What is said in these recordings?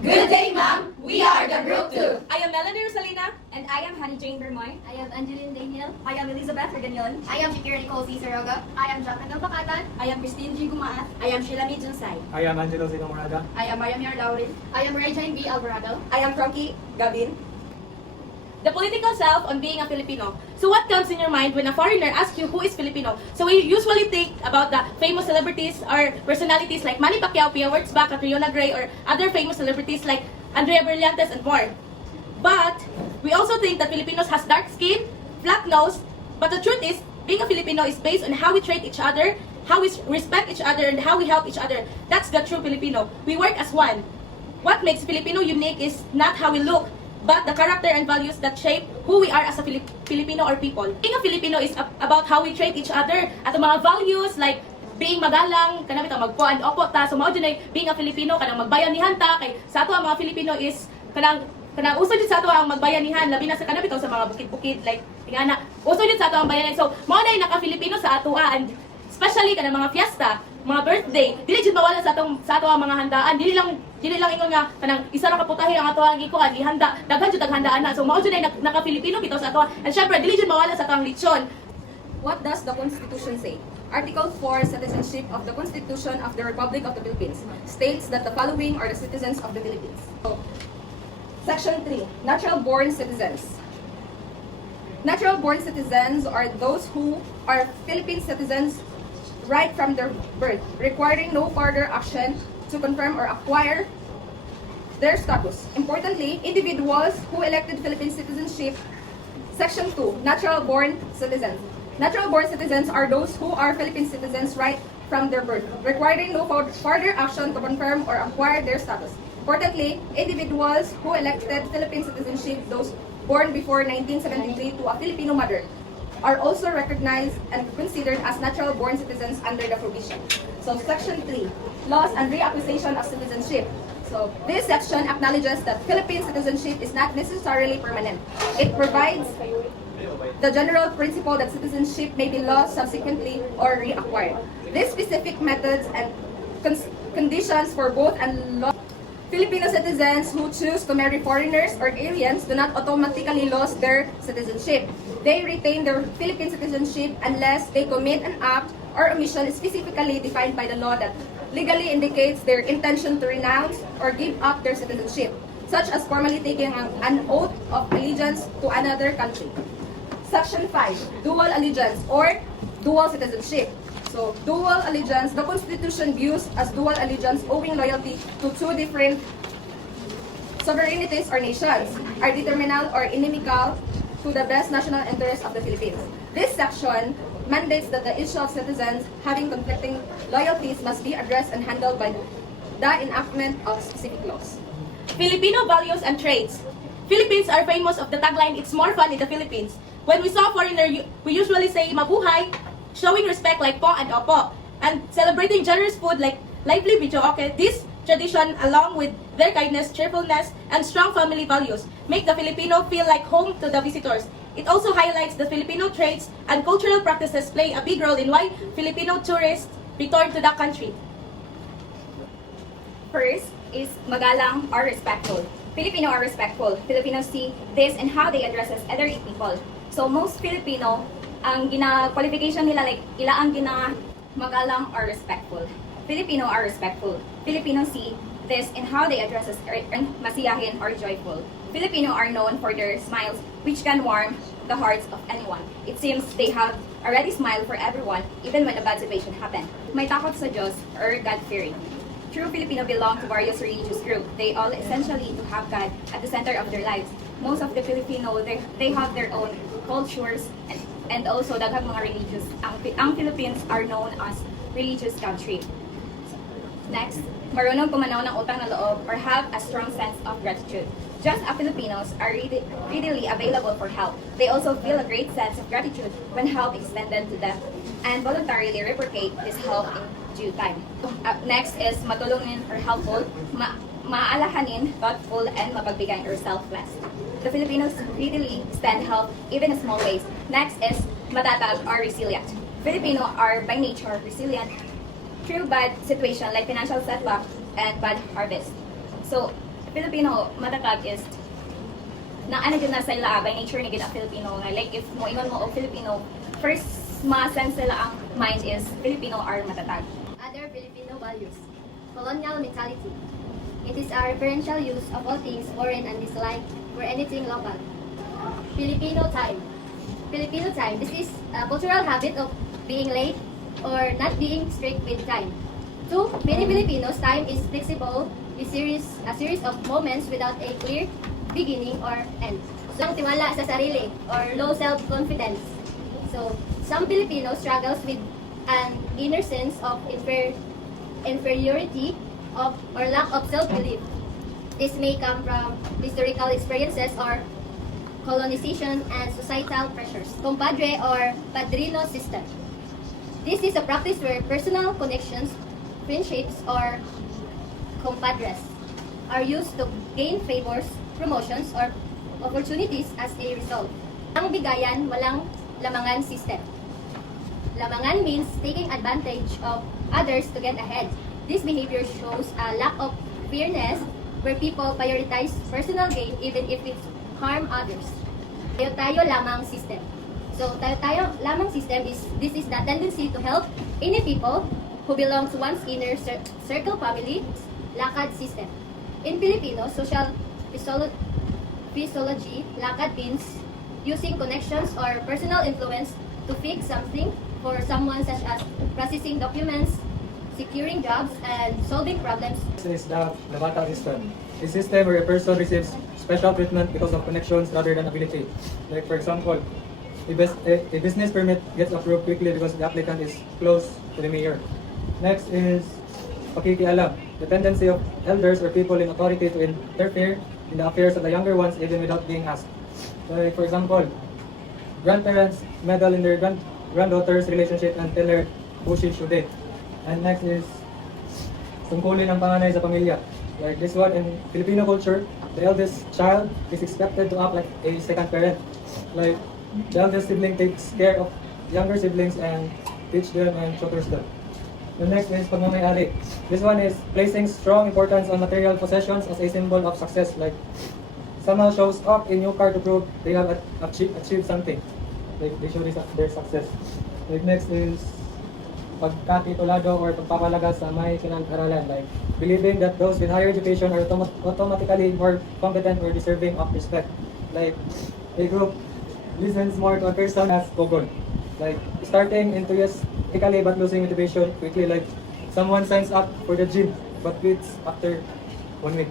Good day, ma'am. We are the group 2. I am Melanie Rosalina. And I am Honey Jane Bermoy. I am Angeline Daniel. I am Elizabeth Regañon. I am Shakira Nicole C. Saroga. I am Jacqueline Bacatan. I am Christine G. Gumaat. I am Sheila Mijunsay. I am Angelo Sinamorada. I am Mariamir Laurel. I am Regine B. Alvarado. I am Frankie Gavin. The political self on being a Filipino. So what comes in your mind when a foreigner asks you who is Filipino? So we usually think about the famous celebrities or personalities like Manny Pacquiao, Pia Wurtzbach, Catriona Gray, or other famous celebrities like Andrea Brillantes and more. But we also think that Filipinos has dark skin, flat nose, but the truth is, being a Filipino is based on how we treat each other, how we respect each other, and how we help each other. That's the true Filipino. We work as one. What makes Filipino unique is not how we look, but the character and values that shape who we are as a Filipino or people. Being a Filipino is about how we treat each other at the mga values like being magalang, kanang bitaw magpuan opo ta so mao dinay being a Filipino kanang magbayanihan ta kay sa ato ang mga Filipino is kanang uso jud sa ato ang magbayanihan labi na sa kanang bitaw sa mga bukid-bukid like ingana uso jud sa ato ang bayanihan. So mao nay naka-Filipino sa ato and especially kanang mga fiesta, mga birthday, dili jud mawala sa ato ang mga handaan. Dili lang ingon nga kanang isa ra ka putahe ang ato ang ikuan ihanda. Daghan jud handaan na. So mao jud ay naka-Filipino bitaw sa ato. And syempre dili jud mawala sa ato ang lechon. What does the Constitution say? Article 4, Citizenship of the Constitution of the Republic of the Philippines, states that the following are the citizens of the Philippines. Section 3, Natural-born citizens. Natural-born citizens are those who are Philippine citizens right from their birth, requiring no further action to confirm or acquire their status. Importantly, individuals who elected Philippine citizenship. Section 2, Natural-born citizens. Natural-born citizens are those who are Philippine citizens right from their birth, requiring no further action to confirm or acquire their status. Importantly, individuals who elected Philippine citizenship, those born before 1973 to a Filipino mother, are also recognized and considered as natural-born citizens under the provision. So, Section 3, Laws and Reacquisition of Citizenship. So, this section acknowledges that Philippine citizenship is not necessarily permanent. It provides the general principle that citizenship may be lost subsequently or reacquired. These specific methods and conditions for both and Filipino citizens who choose to marry foreigners or aliens do not automatically lose their citizenship. They retain their Philippine citizenship unless they commit an act or omission specifically defined by the law that legally indicates their intention to renounce or give up their citizenship, such as formally taking an oath of allegiance to another country. Section 5, Dual Allegiance or Dual Citizenship. So, dual allegiance, the Constitution views as dual allegiance owing loyalty to two different sovereignties or nations, are determinal or inimical to the best national interests of the Philippines. This section mandates that the issue of citizens having conflicting loyalties must be addressed and handled by the enactment of specific laws. Filipino values and traits. Philippines are famous of the tagline, "It's more fun in the Philippines." When we saw foreigner, we usually say mabuhay, showing respect like po and opo, and celebrating generous food like lively videoke. This tradition, along with their kindness, cheerfulness, and strong family values, make the Filipino feel like home to the visitors. It also highlights the Filipino traits and cultural practices play a big role in why Filipino tourists return to the country. First is magalang or respectful. Filipino are respectful. Filipinos see this in how they address elderly people. So most Filipino, ang qualification nila like ila ang magalang or respectful. Filipino are respectful. Filipinos see this in how they address masiyahin or joyful. Filipino are known for their smiles which can warm the hearts of anyone. It seems they have already smiled for everyone even when a bad situation happened. May takot sa Diyos or God-fearing. True Filipino belong to various religious groups. They all essentially to have God at the center of their lives. Most of the Filipino, they have their own cultures and also daghang mga religious. Ang Philippines are known as religious country. Next, marunong kumanaw ng utang na loob or have a strong sense of gratitude. Just as Filipinos are readily available for help, they also feel a great sense of gratitude when help is extended to them and voluntarily reciprocate this help in due time. Next is matulungin or helpful, maalahanin, thoughtful, and mapagbigay or selfless. The Filipinos readily extend help even in small ways. Next is matatag or resilient. Filipino are by nature resilient through bad situation like financial setback and bad harvest. So Filipino matatag is na ano dyan na sila by nature ni gid ang Filipino nga like if mo ingon mo og Filipino first ma-sense sila ang mind is Filipino are matatag. Other Filipino values. Colonial mentality. It is a referential use of all things foreign and dislike for anything local. Filipino time. Filipino time. This is a cultural habit of being late or not being strict with time. To many Filipinos, time is flexible, a series of moments without a clear beginning or end. So, tiwala sa sarili or low self-confidence. So, some Filipinos struggles with an inner sense of inferiority or lack of self-belief. This may come from historical experiences or colonization and societal pressures. Compadre or padrino system. This is a practice where personal connections, friendships, or compadres are used to gain favors, promotions, or opportunities as a result. Ang bigayan, walang lamangan system. Lamangan means taking advantage of others to get ahead. This behavior shows a lack of fairness where people prioritize personal gain even if it harm others. Tayo-tayo lamang system. So, tayo-tayo lamang system is the tendency to help any people who belong to one's inner circle family, lakad system. In Filipino social physiology, lakad means using connections or personal influence to fix something for someone such as processing documents, securing jobs, and solving problems. This is the Labata system. A system where a person receives special treatment because of connections rather than ability. Like for example, a business permit gets approved quickly because the applicant is close to the mayor. Next is pakikialam, the tendency of elders or people in authority to interfere in the affairs of the younger ones even without being asked. Like for example, grandparents meddle in their granddaughter's relationship and tell her who she should date. And next is tungkulin ang panganay sa pamilya. Like this one in Filipino culture, the eldest child is expected to act like a second parent. Like the eldest sibling takes care of younger siblings and teach them and tutors them. The next is pagmamayari. This one is placing strong importance on material possessions as a symbol of success. Like someone shows up in new car to prove they have achieved something. Like they show their success. Like next is pagkatitulado or pagpapalaga sa may pinag-aralan. Like believing that those with higher education are automatically more competent or deserving of respect. Like a group listens more to a person as Google. Like starting enthusiastically but losing motivation quickly. Like someone signs up for the gym but quits after 1 week.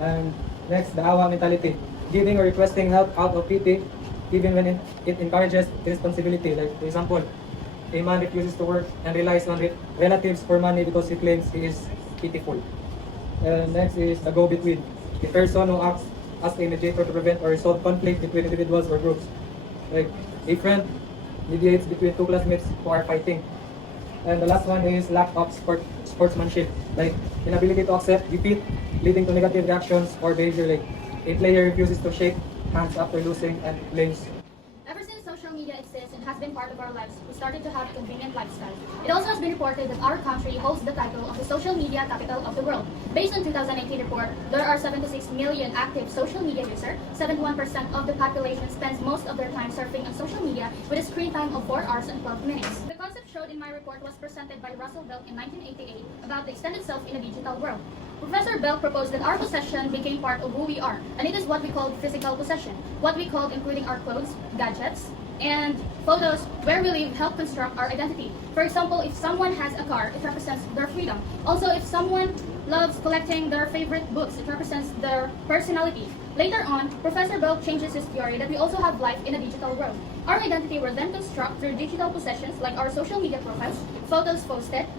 And next, the awa mentality. Giving or requesting help out of pity even when it encourages responsibility. Like for example, a man refuses to work and relies on relatives for money because he claims he is pitiful. And next is the go-between. A person who acts as a mediator to prevent or resolve conflict between individuals or groups. Like a friend mediates between two classmates who are fighting. And the last one is lack of sportsmanship. Like inability to accept defeat, leading to negative reactions or behavior. Like a player refuses to shake hands after losing and blames. Ever since social media exists and has been part of our lives, we started to have a convenient lifestyle. It also has been reported that our country holds the title of the social media capital of the world. Based on 2018 report, there are 76 million active social media users. 71% of the population spends most of their time surfing on social media with a screen time of 4 hours and 12 minutes. The concept showed in my report was presented by Russell Bell in 1988 about the extended self in a digital world. Professor Bell proposed that our possession became part of who we are, and it is what we called physical possession. What we called including our clothes, gadgets, and photos where we live help construct our identity. For example, if someone has a car, it represents their freedom. Also, if someone loves collecting their favorite books, it represents their personality. Later on, Professor Bell changes his theory that we also have life in a digital world. Our identity will then construct through digital possessions like our social media profiles, photos posted,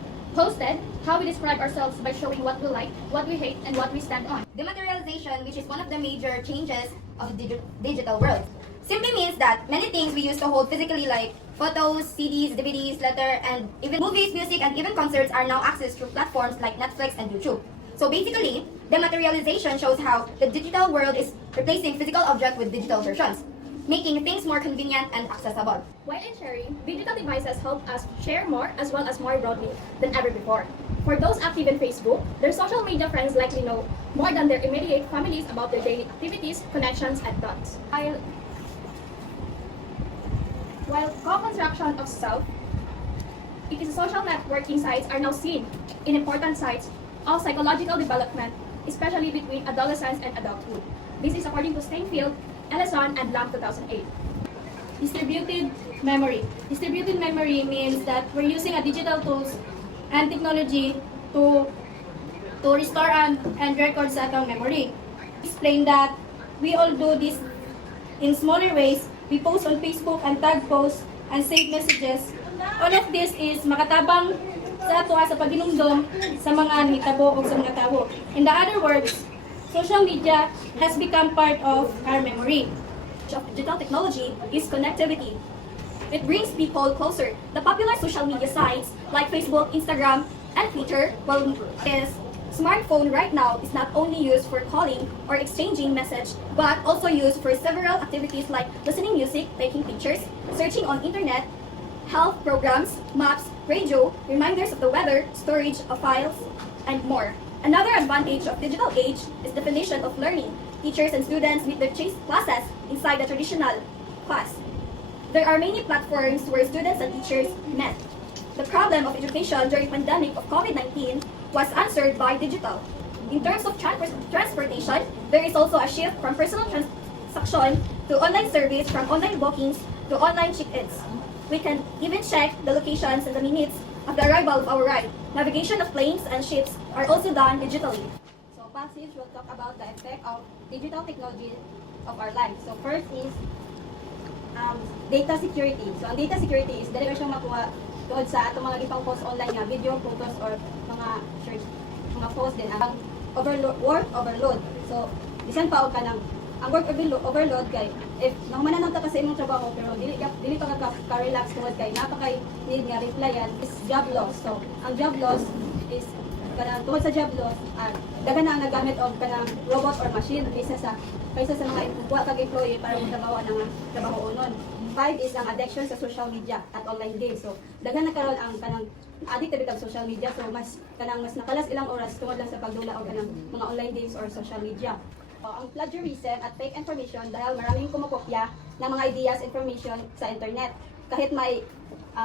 how we describe ourselves by showing what we like, what we hate, and what we stand on. Dematerialization, which is one of the major changes of the digital world, simply means that many things we used to hold physically like photos, CDs, DVDs, letter, and even movies, music, and even concerts are now accessed through platforms like Netflix and YouTube. So basically, dematerialization shows how the digital world is replacing physical objects with digital versions. making things more convenient and accessible. While in sharing, digital devices help us share more as well as more broadly than ever before. For those active in Facebook, their social media friends likely know more than their immediate families about their daily activities, connections, and thoughts. While co-construction of self, it is social networking sites are now seen in important sites of psychological development, especially between adolescence and adulthood. This is according to Steinfeld, Ellison, and Lamb 2008. Distributed memory. Distributed memory means that we're using a digital tools and technology to restore and record sa atong memory. Explain that we all do this in smaller ways. We post on Facebook and tag posts and save messages. All of this is makatabang sa ato sa paghinumdom sa mga nahitabo o sa mga tao. In the other words, social media has become part of our memory. Of digital technology is connectivity. It brings people closer. The popular social media sites like Facebook, Instagram, and Twitter, well, is smartphone right now is not only used for calling or exchanging message, but also used for several activities like listening music, taking pictures, searching on internet, health programs, maps, radio, reminders of the weather, storage of files, and more. Another advantage of digital age is definition of learning. Teachers and students meet their classes inside the traditional class. There are many platforms where students and teachers met. The problem of education during pandemic of COVID-19 was answered by digital. In terms of transportation, there is also a shift from personal transaction to online service, from online bookings to online check-ins. We can even check the locations and the minutes of the arrival of our ride. Navigation of planes and ships are also done digitally. So passage will talk about the effect of digital technology of our lives. So first is data security. So ang data security is dali ka siyang makuha tungod sa atong mga gipang post online nga video, photos or mga search, mga post din ang work overload. So bisan pa og kanang ang work overload kay if nahumanan ta ka sa imong trabaho pero dili pa ka relax tungod kay napakay need nga replyan is job loss. So ang job loss is kanang tungod sa job loss daghan na ang nagamit og kanang robot or machine kaysa sa mga employee para magtrabaho ng trabaho unon. 5 is ang addiction sa social media at online games. So daghan na karon ang kanang addict sa social media, so mas nakalas ilang oras tungod lang sa pagdula og kanang mga online games or social media. Ang plagiarism at fake information dahil maraming kumukopya ng mga ideas, information sa internet. Kahit may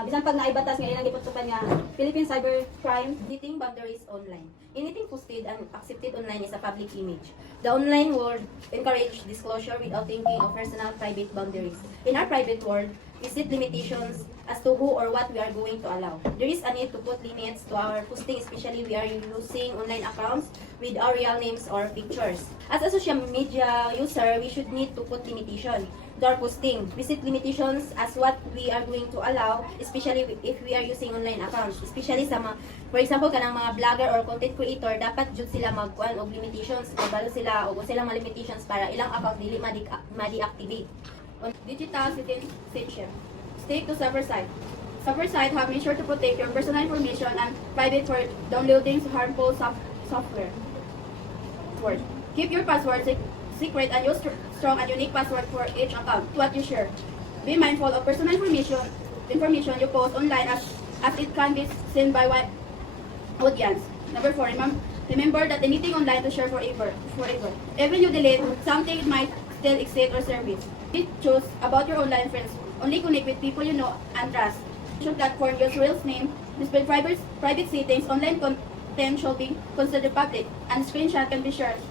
bisan pag naibatas nga ilang iputukan nga Philippine cybercrime. Setting boundaries online. Anything posted and accepted online is a public image. The online world encourage disclosure without thinking of personal private boundaries. In our private world, we set limitations as to who or what we are going to allow. There is a need to put limits to our posting, especially we are using online accounts with our real names or pictures. As a social media user, we should need to put limitation to our posting. We set limitations as what we are going to allow, especially if we are using online accounts. Especially sa mga, for example, kanang mga vlogger or content creator, dapat jud sila magkuan og limitations, kabalo sila og sila mga limitations para ilang account dili ma-deactivate. On digital citizenship, state to server side. Server side have been sure to protect your personal information and private for downloading harmful software. Keep your password secret and use strong and unique password for each account. What you share. Be mindful of personal information you post online as it can be seen by wide audience. Number 4, remember that anything online to share forever. Even you delete something, it might still exist or service. Choose about your online friends. Only connect with people you know and trust. Should platform use real name, display private settings, online content should be considered public, and screenshot can be shared.